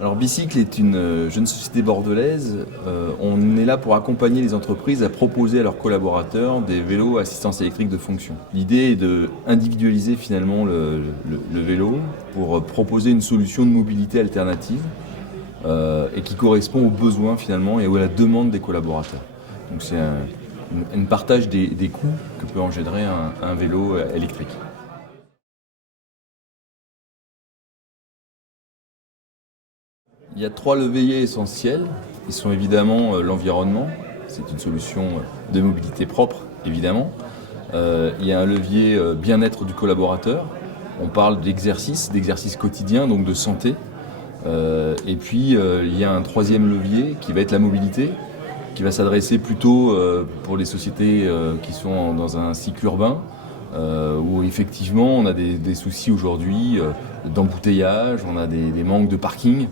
Alors Bicycle est une jeune société bordelaise. On est là pour accompagner les entreprises à proposer à leurs collaborateurs des vélos à assistance électrique de fonction. L'idée est de individualiser finalement le vélo pour proposer une solution de mobilité alternative et qui correspond aux besoins finalement et à la demande des collaborateurs. Donc c'est un partage des coûts que peut engendrer un vélo électrique. Il y a 3 leviers essentiels. Ils sont évidemment l'environnement. C'est une solution de mobilité propre, évidemment. Il y a un levier bien-être du collaborateur. On parle d'exercice quotidien, donc de santé. Et puis il y a un troisième levier qui va être la mobilité, qui va s'adresser plutôt pour les sociétés qui sont dans un cycle urbain, où effectivement on a des soucis aujourd'hui d'embouteillage, on a des manques de parking.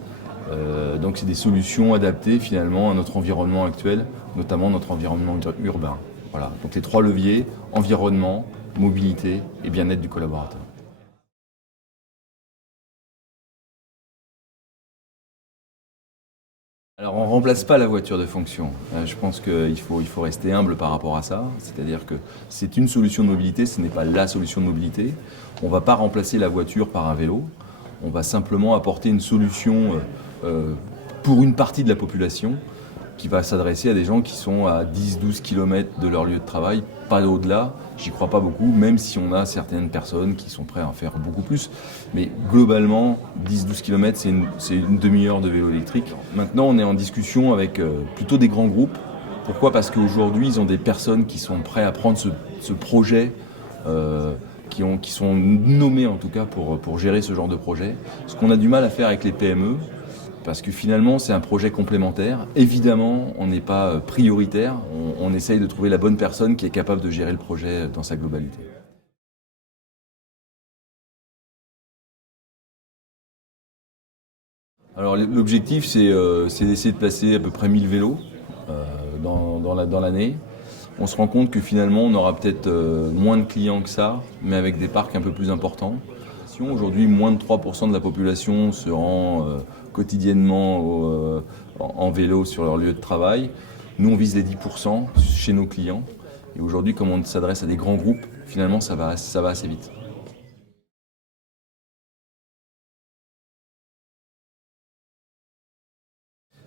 Donc c'est des solutions adaptées finalement à notre environnement actuel, notamment notre environnement urbain. Voilà. Donc les 3 leviers, environnement, mobilité et bien-être du collaborateur. Alors on ne remplace pas la voiture de fonction. Je pense qu'il faut rester humble par rapport à ça. C'est-à-dire que c'est une solution de mobilité, ce n'est pas la solution de mobilité. On ne va pas remplacer la voiture par un vélo. On va simplement apporter une solution pour une partie de la population qui va s'adresser à des gens qui sont à 10-12 km de leur lieu de travail, pas au-delà. J'y crois pas beaucoup, même si on a certaines personnes qui sont prêtes à en faire beaucoup plus. Mais globalement, 10-12 km, c'est une demi-heure de vélo électrique. Maintenant, on est en discussion avec plutôt des grands groupes. Pourquoi ? Parce qu'aujourd'hui, ils ont des personnes qui sont prêtes à prendre ce projet, qui sont nommées en tout cas pour gérer ce genre de projet. Ce qu'on a du mal à faire avec les PME, parce que finalement c'est un projet complémentaire. Évidemment, on n'est pas prioritaire, on essaye de trouver la bonne personne qui est capable de gérer le projet dans sa globalité. Alors l'objectif c'est d'essayer de placer à peu près 1000 vélos dans l'année. On se rend compte que finalement on aura peut-être moins de clients que ça, mais avec des parcs un peu plus importants. Aujourd'hui, moins de 3% de la population se rend quotidiennement en vélo sur leur lieu de travail. Nous, on vise les 10% chez nos clients. Et aujourd'hui, comme on s'adresse à des grands groupes, finalement, ça va assez vite.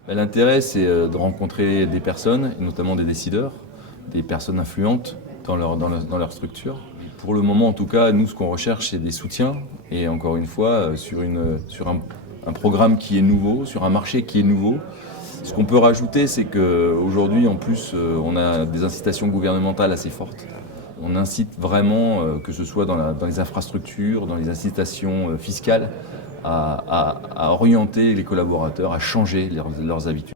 L'intérêt, c'est de rencontrer des personnes, et notamment des décideurs, des personnes influentes dans leur structure. Pour le moment, en tout cas, nous, ce qu'on recherche, c'est des soutiens. Et encore une fois, sur un programme qui est nouveau, sur un marché qui est nouveau. Ce qu'on peut rajouter, c'est qu'aujourd'hui, en plus, on a des incitations gouvernementales assez fortes. On incite vraiment, que ce soit dans les infrastructures, dans les incitations fiscales, à orienter les collaborateurs, à changer leurs habitudes.